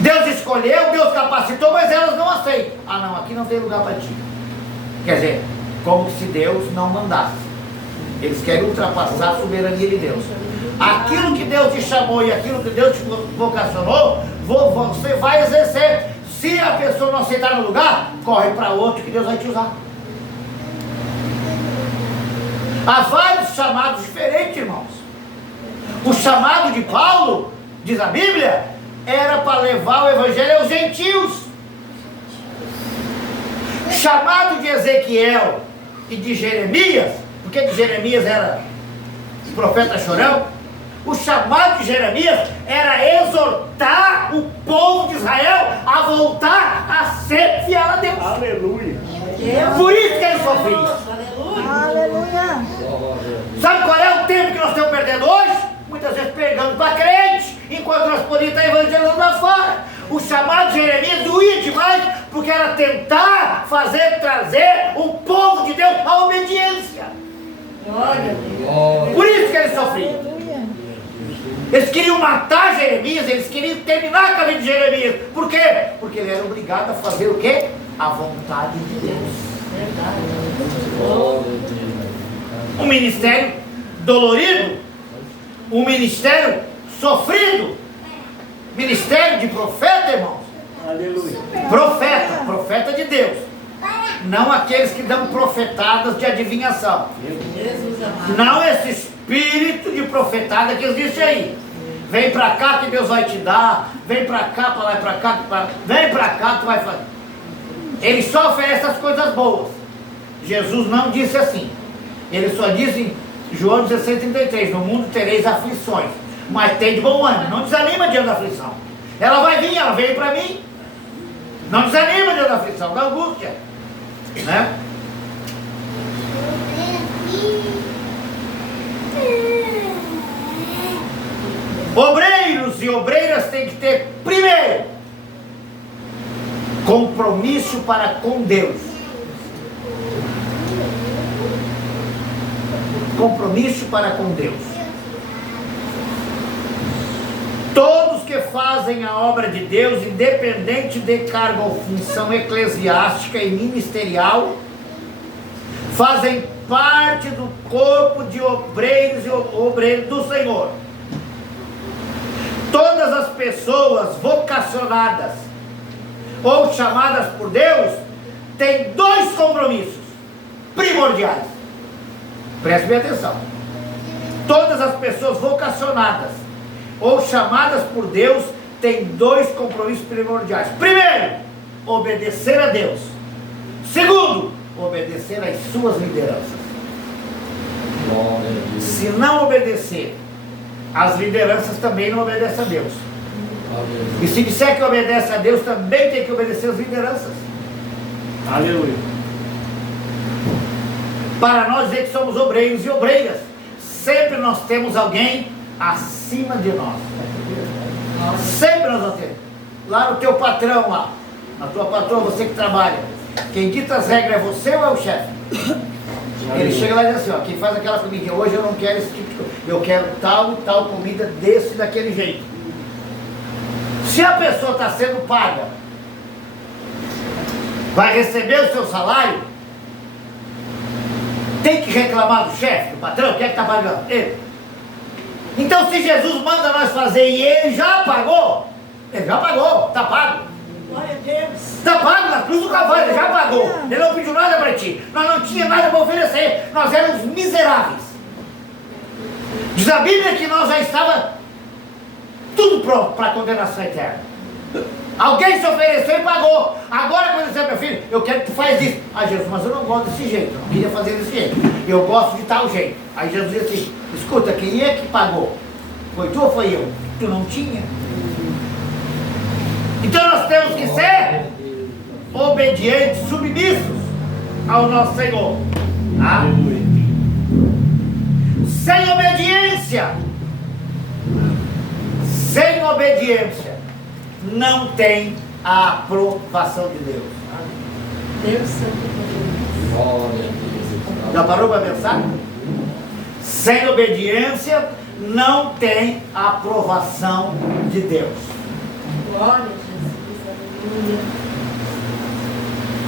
Deus escolheu, Deus capacitou, mas elas não aceitam. Ah não, aqui não tem lugar para ti. Quer dizer, como se Deus não mandasse. Eles querem ultrapassar a soberania de Deus. Aquilo que Deus te chamou e aquilo que Deus te vocacionou, você vai exercer. Se a pessoa não aceitar no lugar, corre para outro que Deus vai te usar. Há vários chamados diferentes, irmãos. O chamado de Paulo, diz a Bíblia, era para levar o evangelho aos gentios. Chamado de Ezequiel e de Jeremias, porque de Jeremias era o profeta chorão. O chamado de Jeremias era exortar o povo de Israel a voltar a ser fiel a Deus. Aleluia. Por isso que ele sofria. Aleluia. Sabe qual é o tempo que nós estamos perdendo hoje? Muitas vezes pegando para crente, enquanto nós podíamos estar evangelizando lá fora. O chamado de Jeremias doía demais, porque era tentar trazer o povo de Deus à obediência. Glória a Deus. Por isso que ele sofria. Eles queriam matar Jeremias, eles queriam terminar com a vida de Jeremias. Por quê? Porque ele era obrigado a fazer o quê? A vontade de Deus. Um ministério dolorido, um ministério sofrido, ministério de profeta, irmãos. Aleluia. Profeta de Deus. Não aqueles que dão profetadas de adivinhação. Jesus amado. Não esse espírito de profetada que existe aí. Vem pra cá que Deus vai te dar. Vem pra cá, pra lá e pra cá. Vem pra cá, tu vai fazer. Ele só oferece as coisas boas. Jesus não disse assim. Ele só disse em João 16:33, no mundo tereis aflições, mas tem de bom ânimo. Não desanima diante da aflição. Ela vai vir, ela veio para mim. Não desanima diante da aflição, da angústia, né? Obreiros e obreiras têm que ter, primeiro, compromisso para com Deus. Compromisso para com Deus. Todos que fazem a obra de Deus, independente de cargo ou função eclesiástica e ministerial, fazem parte do corpo de obreiros e obreiros do Senhor. Todas as pessoas vocacionadas ou chamadas por Deus têm dois compromissos primordiais. Preste bem atenção. Todas as pessoas vocacionadas ou chamadas por Deus têm dois compromissos primordiais. Primeiro, obedecer a Deus. Segundo, obedecer às suas lideranças. Se não obedecer as lideranças também não obedecem a Deus. E se disser que obedece a Deus, também tem que obedecer as lideranças. Aleluia. Para nós dizer que somos obreiros e obreiras, sempre nós temos alguém acima de nós. Sempre nós vamos ter. Lá no teu patrão, lá, na tua patroa, você que trabalha, quem dita as regras é você ou é o chefe? Ele chega lá e diz assim, ó, quem faz aquela comida, hoje eu não quero esse tipo de coisa, eu quero tal e tal comida desse e daquele jeito. Se a pessoa está sendo paga, vai receber o seu salário, tem que reclamar do chefe, do patrão, quem é que está pagando? Ele. Então se Jesus manda nós fazer e ele já pagou, está pago. Glória a Deus. Está pago na cruz do Calvário, ele já pagou. Ele não pediu nada para ti. Nós não tínhamos nada para oferecer. Nós éramos miseráveis. Diz a Bíblia que nós já estava tudo pronto para a condenação eterna. Alguém se ofereceu e pagou. Agora quando você, meu filho, eu quero que tu faz isso. Ah, Jesus, mas eu não gosto desse jeito. Eu não queria fazer desse jeito. Eu gosto de tal jeito. Aí Jesus disse assim, escuta, quem é que pagou? Foi tu ou foi eu? Tu não tinha. Então nós temos que ser obedientes, submissos ao nosso Senhor. Tá? Sem obediência, não tem a aprovação de Deus. Deus Santo. Já parou para pensar? Sem obediência, não tem a aprovação de Deus. Glória a Jesus. Aleluia.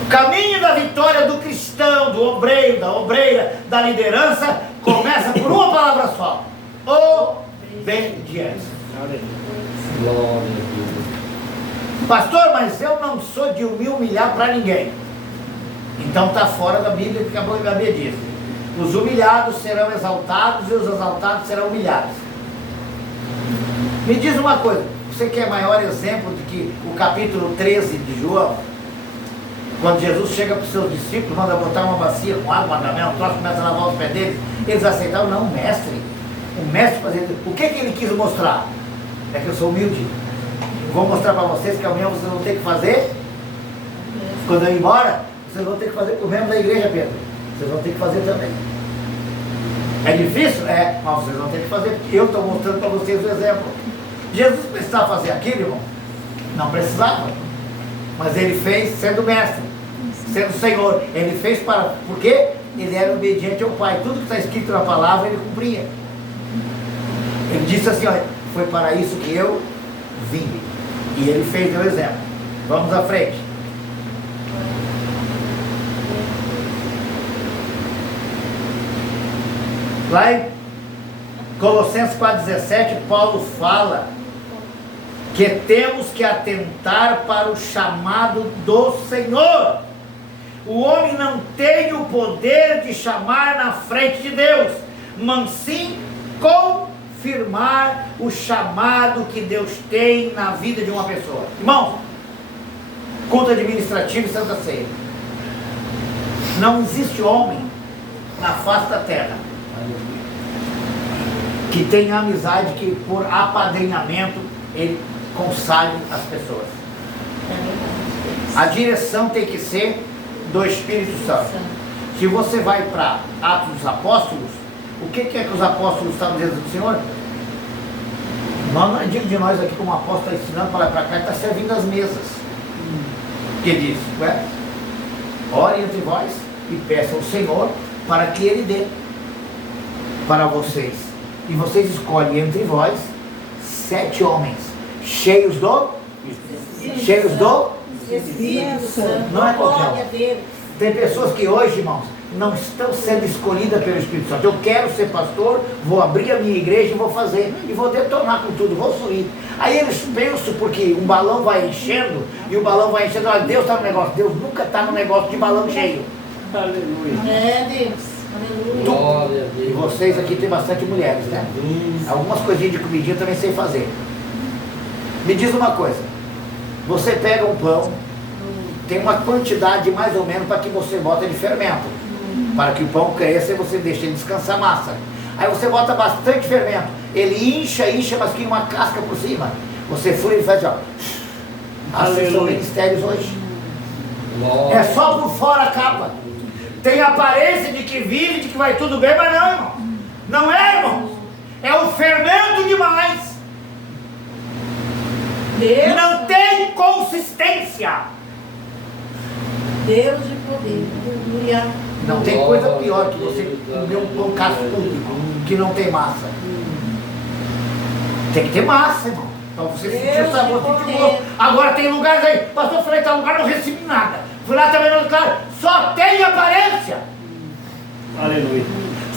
O caminho da vitória do cristão, do obreiro, da obreira, da liderança, começa por uma palavra só: obediência. Glória a Deus. Pastor, mas eu não sou de me humilhar para ninguém. Então está fora da Bíblia, que a Bíblia diz: os humilhados serão exaltados e os exaltados serão humilhados. Me diz uma coisa, você quer maior exemplo de que o capítulo 13 de João, quando Jesus chega para os seus discípulos, manda botar uma bacia com água, uma gamela, um troço, começa a lavar os pés deles, eles aceitaram? Não, o mestre fazendo. O que ele quis mostrar? É que eu sou humilde. Vou mostrar para vocês que amanhã vocês vão ter que fazer, quando eu ir embora, vocês vão ter que fazer o mesmo da igreja, Pedro. Vocês vão ter que fazer também. É difícil? É, mas vocês vão ter que fazer, porque eu estou mostrando para vocês o exemplo. Jesus precisava fazer aquilo, irmão? Não precisava. Mas ele fez sendo mestre, sendo Senhor. Ele fez para... Porque ele era obediente ao Pai. Tudo que está escrito na palavra, ele cumpria. Ele disse assim, olha, foi para isso que eu vim. E ele fez o exemplo. Vamos à frente. Lá em Colossenses 4,17, Paulo fala que temos que atentar para o chamado do Senhor. O homem não tem o poder de chamar na frente de Deus, mas sim confirmar o chamado que Deus tem na vida de uma pessoa. Irmãos, culto administrativo e Santa Ceia. Não existe homem na face da terra que tenha amizade que por apadrinhamento ele consagre as pessoas. A direção tem que ser do Espírito Santo. Se você vai para Atos dos Apóstolos, o que é que os apóstolos estavam dizendo do Senhor? Não digo de nós aqui como apóstolo está ensinando para lá para cá, está servindo as mesas. Que diz? Ué? Ore entre vós e peçam ao Senhor para que Ele dê para vocês. E vocês escolhem entre vós 7 homens cheios do Espírito Santo. Não é qualquer um. Glória a Deus. Tem pessoas que hoje, irmãos, não estão sendo escolhidas pelo Espírito Santo. Eu quero ser pastor, vou abrir a minha igreja e vou fazer, e vou detonar com tudo, vou fluir. Aí eles pensam, porque um balão vai enchendo, e o balão vai enchendo, olha, Deus está no negócio. Deus nunca está no negócio de balão cheio. Aleluia. É Deus. Aleluia. Glória a Deus. E vocês aqui tem bastante mulheres, né? Algumas coisinhas de comidinha eu também sei fazer. Me diz uma coisa, você pega um pão, tem uma quantidade mais ou menos para que você bota de fermento, para que o pão cresça e você deixa ele descansar a massa. Aí você bota bastante fermento. Ele incha, mas cria uma casca por cima. Você fura e faz, ó. Assim são ministérios hoje. É só por fora a capa. Tem aparência de que vive, de que vai tudo bem, mas não, irmão. Não é, irmão. É o fermento demais. Deus, Não tem consistência. Deus de poder. Aleluia. Não tem coisa pior que você comer um pão cascudo que não tem massa. Tem que ter massa, irmão. Então você sentir o sabor, sentir o gosto. Agora tem lugares aí, pastor, falei, tal lugar, não recebi nada. Fui lá também no lugar, só tem aparência. Aleluia.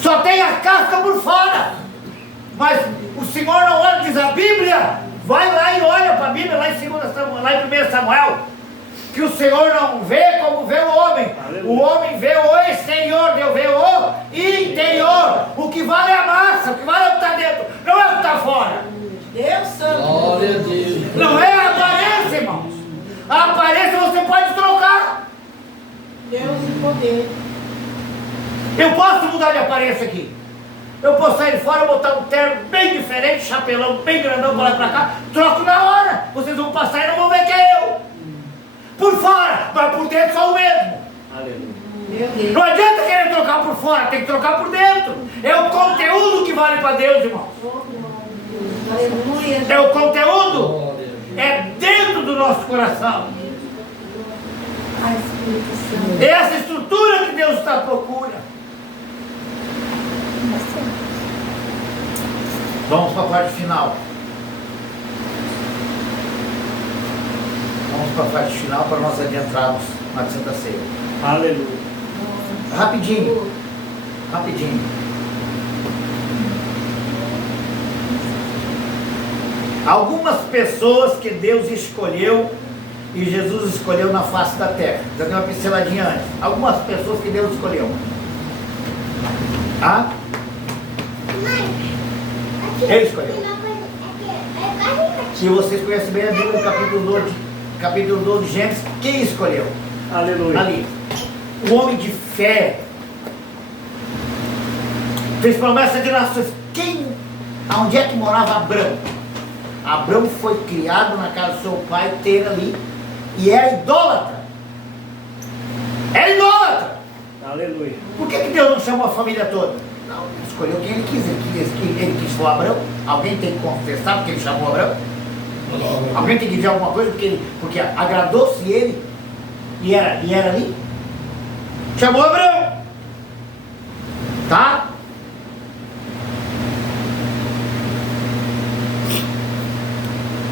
Só tem a casca por fora. Mas o Senhor não olha, diz a Bíblia. Vai lá e olha para a Bíblia, lá em 2 Samuel, lá em 1 Samuel. Que o Senhor não vê como vê o homem. Aleluia. O homem vê o exterior, Deus vê o interior. O que vale é a massa, o que vale é o que está dentro, não é o que está fora. Deus santo. Glória a Deus. Não é a aparência, irmãos. A aparência você pode trocar. Deus de poder. Eu posso mudar de aparência aqui. Eu posso sair fora, botar um terno bem diferente, chapelão bem grandão para lá e para cá, troco na hora. Vocês vão passar e não vão ver que é eu. Por fora, mas por dentro sou o mesmo. Aleluia. Meu Deus. Não adianta querer trocar por fora, tem que trocar por dentro. É o conteúdo que vale para Deus, irmão. Aleluia. É o conteúdo. Glória a Deus. É dentro do nosso coração. Ai, Espírito Santo. É essa estrutura que Deus está à procura. Vamos para a parte final. Vamos para a parte final para nós adentrarmos na Santa Ceia. Aleluia. Rapidinho. Rapidinho. Algumas pessoas que Deus escolheu e Jesus escolheu na face da terra. Já dei uma pinceladinha antes. Algumas pessoas que Deus escolheu. Ah? Ele escolheu. Se vocês conhecem bem a Bíblia, no capítulo 12 de Gênesis, quem escolheu? Aleluia. Ali. O homem de fé. Fez promessa de nações. Aonde é que morava Abrão? Abrão foi criado na casa do seu pai, ter ali. E era idólatra. Era idólatra. Aleluia. Por que Deus não chamou a família toda? Não, ele escolheu quem ele quis. Ele quis foi Abrão. Alguém tem que confessar porque ele chamou Abrão? Alguém tem que dizer alguma coisa porque agradou-se ele e era ali? Chamou Abrão. Tá?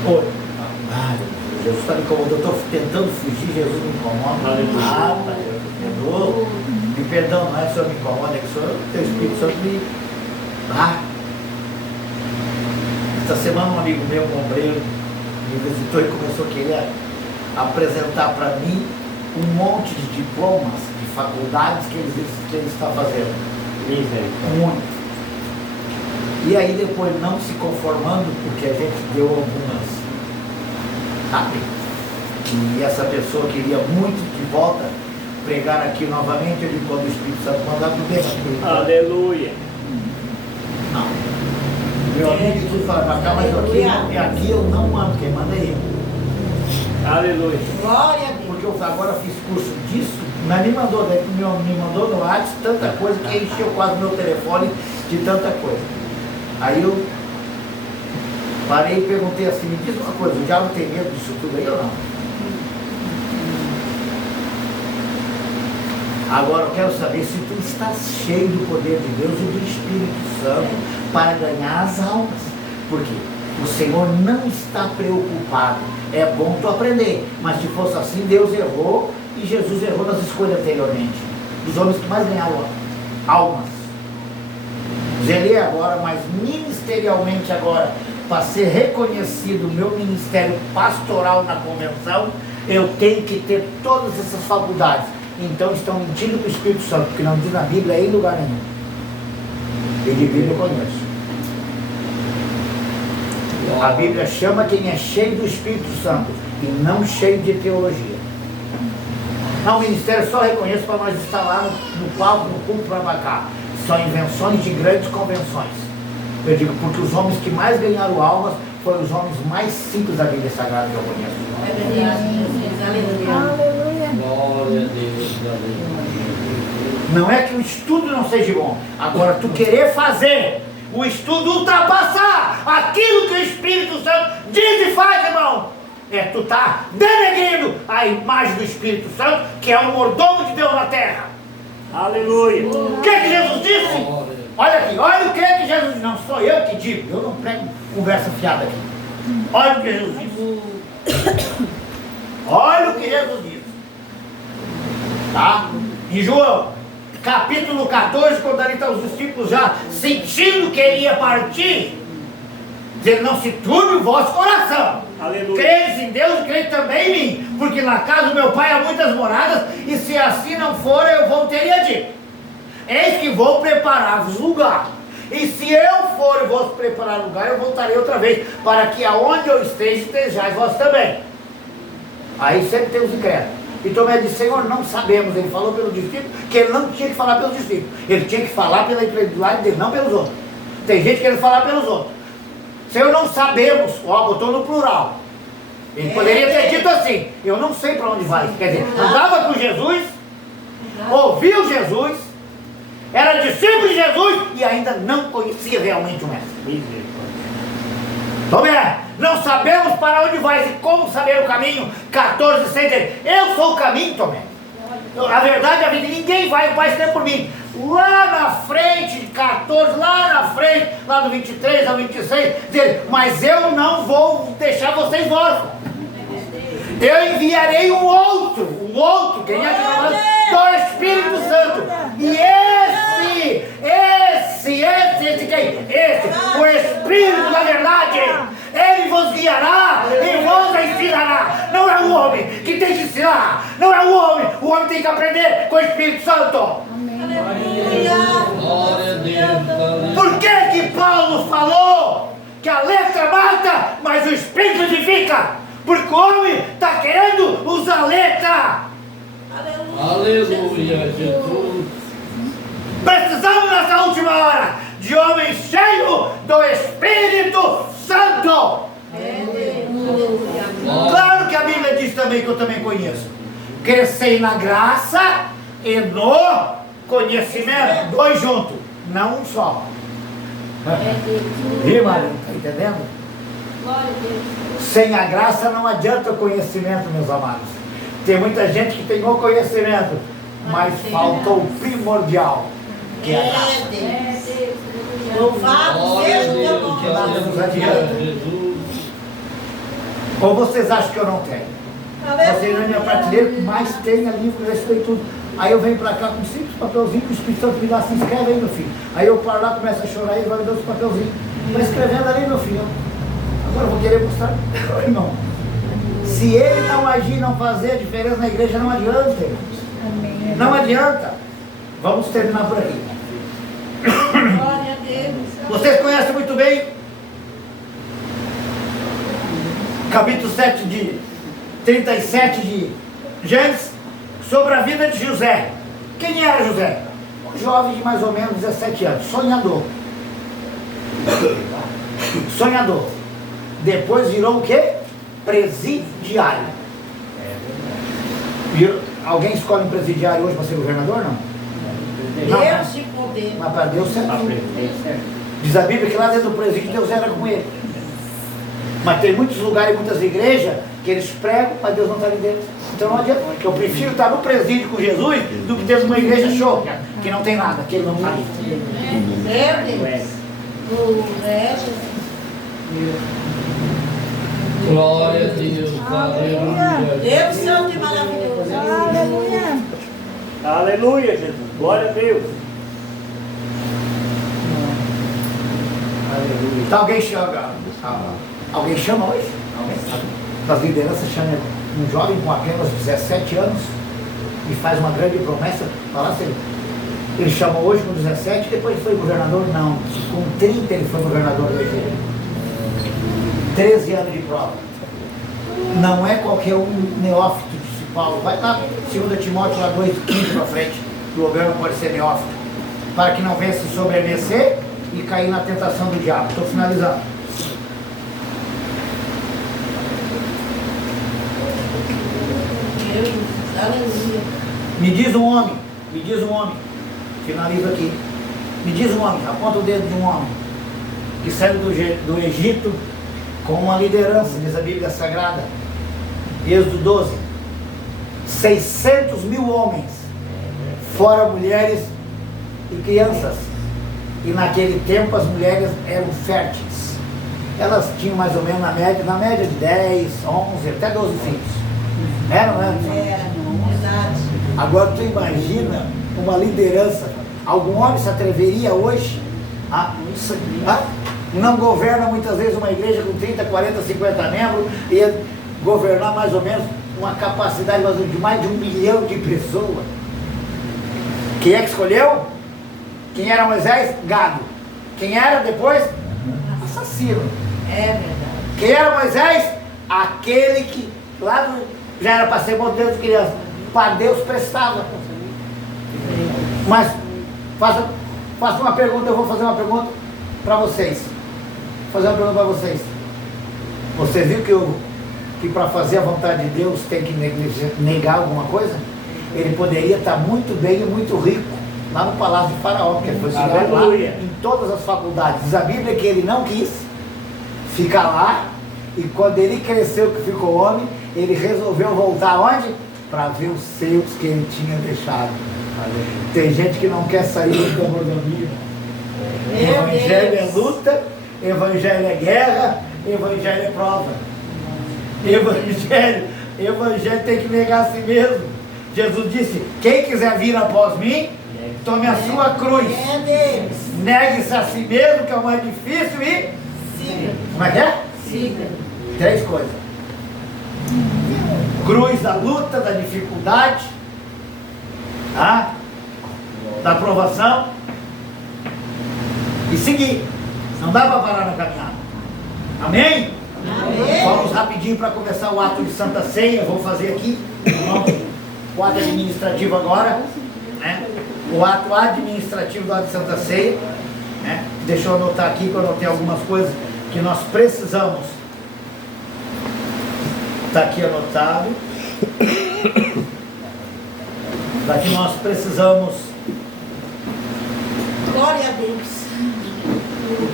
Oi. Jesus está me incomodando. Eu estou tentando fugir, Jesus me incomoda. Aleluia. Perdoa. Me perdão, não é que o Senhor me incomoda, é que o Senhor, teu Espírito Santo me. Esta semana um amigo meu, um obreiro, me visitou e começou a querer apresentar para mim um monte de diplomas de faculdades que ele está fazendo. Muito. E aí depois não se conformando, porque a gente deu algumas, sabe? E essa pessoa queria muito de volta pregar aqui novamente, eu digo, quando o Espírito Santo mandar, tudo bem. Aleluia. Não. Meu amigo disse, fala pra cá, mas aqui eu não mando, quem manda é ele. Aleluia. Glória a Deus. Porque eu agora fiz curso disso, mas me mandou no WhatsApp tanta coisa que encheu quase meu telefone de tanta coisa. Aí eu parei e perguntei assim, me diz uma coisa, o diabo tem medo disso tudo aí ou não? Agora eu quero saber se tu estás cheio do poder de Deus e do Espírito Santo para ganhar as almas. Por quê? O Senhor não está preocupado. É bom tu aprender, mas se fosse assim, Deus errou e Jesus errou nas escolhas anteriormente. Dos homens que mais ganharam almas. Zelei agora, mas ministerialmente agora, para ser reconhecido o meu ministério pastoral na convenção, eu tenho que ter todas essas faculdades. Então estão mentindo para o Espírito Santo, porque não diz na Bíblia em lugar nenhum. E de Bíblia eu conheço. A Bíblia chama quem é cheio do Espírito Santo e não cheio de teologia. Não, o ministério só reconheço para nós estar lá no palco, no culto para cá. São invenções de grandes convenções. Eu digo, porque os homens que mais ganharam almas foram os homens mais simples da Bíblia Sagrada que eu conheço. É verdade, Jesus. Aleluia. Aleluia. Glória a Deus. Aleluia. Não é que o estudo não seja bom. Agora, tu querer fazer o estudo ultrapassar aquilo que o Espírito Santo diz e faz, irmão, tu tá denegrindo a imagem do Espírito Santo, que é o mordomo de Deus na terra. Aleluia. O que Jesus disse? Olha aqui, olha o que Jesus disse. Não sou eu que digo, eu não prego conversa fiada aqui. Olha o que Jesus disse. Olha o que Jesus disse. Tá? Em João, capítulo 14, quando ali estão os discípulos já sentindo que ele ia partir, diz: não se turbe o vosso coração. Aleluia. Credes em Deus e credes também em mim, porque na casa do meu pai há muitas moradas, e se assim não for, eu vou teria dito: eis que vou preparar-vos lugar. E se eu for e vos preparar lugar, eu voltarei outra vez, para que aonde eu esteja, estejais vós também. Aí sempre tem os incrédulos. E Tomé disse: Senhor, não sabemos. Ele falou pelos discípulos que ele não tinha que falar pelos discípulos, ele tinha que falar pela incredulidade dele, não pelos outros. Tem gente que quer falar pelos outros. Senhor, não sabemos. Ó, botou no plural. Ele poderia ter dito assim: eu não sei para onde vai. Quer dizer, andava com Jesus, ouviu Jesus, era discípulo de Jesus e ainda não conhecia realmente o Mestre. Tomé, não sabemos para onde vais e como saber o caminho. 14:6 dele: eu sou o caminho, Tomé. A verdade, a vida, ninguém vai, o Pai está por mim. Lá na frente, 14, lá na frente, lá do 23 ao 26, dele: mas eu não vou deixar vocês órfãos. Eu enviarei um outro, quem é que nós? Do Espírito Santo. E o Espírito da verdade, ele vos guiará e vos ensinará. Não é o homem que tem que ensinar, não é o homem tem que aprender com o Espírito Santo. Aleluia. Glória a Deus. Por que Paulo falou que a letra mata, mas o Espírito edifica? Porque o homem está querendo usar a letra. Aleluia, Jesus. Precisamos nessa última hora de homens cheios do Espírito Santo. Claro que a Bíblia diz também, que eu também conheço: crescei na graça e no conhecimento. Dois juntos, não um só. Viu, Maria? Está entendendo? Sem a graça não adianta o conhecimento, meus amados. Tem muita gente que tem o conhecimento, mas faltou o primordial, que é a graça. Louvado seja o teu nome. Nada nos adianta. Ou vocês acham que eu não tenho? Vocês na minha prateleira que mais tem é livro, eu estudei tudo. Aí eu venho para cá com um simples papelzinho, que o Espírito Santo me dá: se inscreve aí, meu filho. Aí eu paro lá, começo a chorar e vai dar os papelzinhos. Vai escrevendo ali, meu filho. Agora eu vou querer mostrar, irmão. Se ele não agir, não fazer a diferença na igreja, não adianta, irmãos. Não adianta. Vamos terminar por aqui. Glória a Deus. Vocês conhecem muito bem capítulo 7 de 37 de Gênesis, sobre a vida de José. Quem era José? Um jovem de mais ou menos 17 anos, sonhador. Sonhador. Depois virou o quê? Presidiário. Alguém escolhe um presidiário hoje para ser governador, não? Deus de poder. Mas para Deus certo. Diz a Bíblia que lá dentro do presídio Deus era com ele. Mas tem muitos lugares, muitas igrejas, que eles pregam, mas Deus não está ali dentro. Então não adianta. Eu prefiro estar no presídio com Jesus do que dentro de uma igreja show, que não tem nada, que ele não está ali. Meu Deus. Glória a Deus. Aleluia. Deus santo e maravilhoso. Aleluia. Aleluia, Jesus. Glória a Deus. Aleluia. Então alguém chama hoje? Alguém sabe? Das lideranças chamam um jovem com apenas 17 anos e faz uma grande promessa. Falar se ele chamou hoje com 17 e depois foi governador? Não. Com 30 ele foi governador da igreja. 13 anos de prova. Não é qualquer um neófito, disse Paulo. Vai lá, 2 Timóteo lá 2:15 para frente. O governo pode ser neófito. para que não venha se sobremecer e cair na tentação do diabo. Estou finalizando. Deus, aleluia. Me diz um homem, finalizo aqui, me diz um homem, aponta o dedo de um homem, que saiu do Egito com uma liderança, diz a Bíblia Sagrada, Êxodo 12, 600 mil homens, fora mulheres e crianças, e naquele tempo as mulheres eram férteis, elas tinham mais ou menos na média de 10, 11, até 12 filhos, eram, né? Verdade. Agora tu imagina uma liderança, algum homem se atreveria hoje a não governa muitas vezes uma igreja com 30, 40, 50 membros e governar mais ou menos uma capacidade de mais de 1 milhão de pessoas. Quem é que escolheu? Quem era Moisés? Gado. Quem era depois? Assassino. É verdade. Quem era Moisés? Aquele que lá já era para ser bom Deus de criança. Para Deus prestava. Mas faça uma pergunta, eu vou fazer uma pergunta para vocês. Vou fazer uma pergunta para vocês. Você viu que para fazer a vontade de Deus tem que negar alguma coisa? Ele poderia estar muito bem e muito rico lá no palácio de Faraó, porque ele foi estudar lá em todas as faculdades. Diz a Bíblia que ele não quis ficar lá, e quando ele cresceu, que ficou homem, ele resolveu voltar onde? Para ver os seus que ele tinha deixado. Tem gente que não quer sair do mordomia. Evangelho é luta, evangelho é guerra, evangelho é prova. Evangelho tem que negar a si mesmo. Jesus disse: quem quiser vir após mim, tome a sua cruz. Negue-se a si mesmo, que é o mais difícil, e Siga. como é que é? Siga. 3 coisas: cruz da luta, da dificuldade, tá? Da aprovação, e seguir. Não dá para parar na caminhada. Amém? Amém. Vamos rapidinho para começar o ato de Santa Ceia. Vou fazer aqui, irmãos, o ato administrativo agora, né? O ato administrativo do ato de Santa Ceia, né? Deixa eu anotar aqui, que eu anotei algumas coisas que nós precisamos. Está aqui anotado. Daqui nós precisamos Glória a Deus.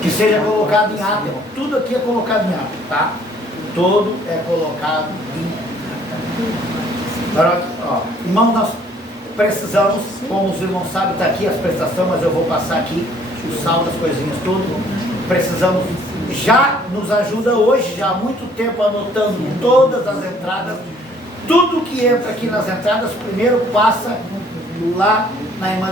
que seja colocado em ato. Tudo aqui é colocado em ato, tá? Tudo é colocado em ato. Agora, ó, irmão, nós precisamos, como os irmãos sabem, está aqui as prestações, mas eu vou passar aqui o saldo, as coisinhas, tudo. Precisamos, já nos ajuda hoje, já há muito tempo, anotando todas as entradas. Tudo que entra aqui nas entradas, primeiro passa lá na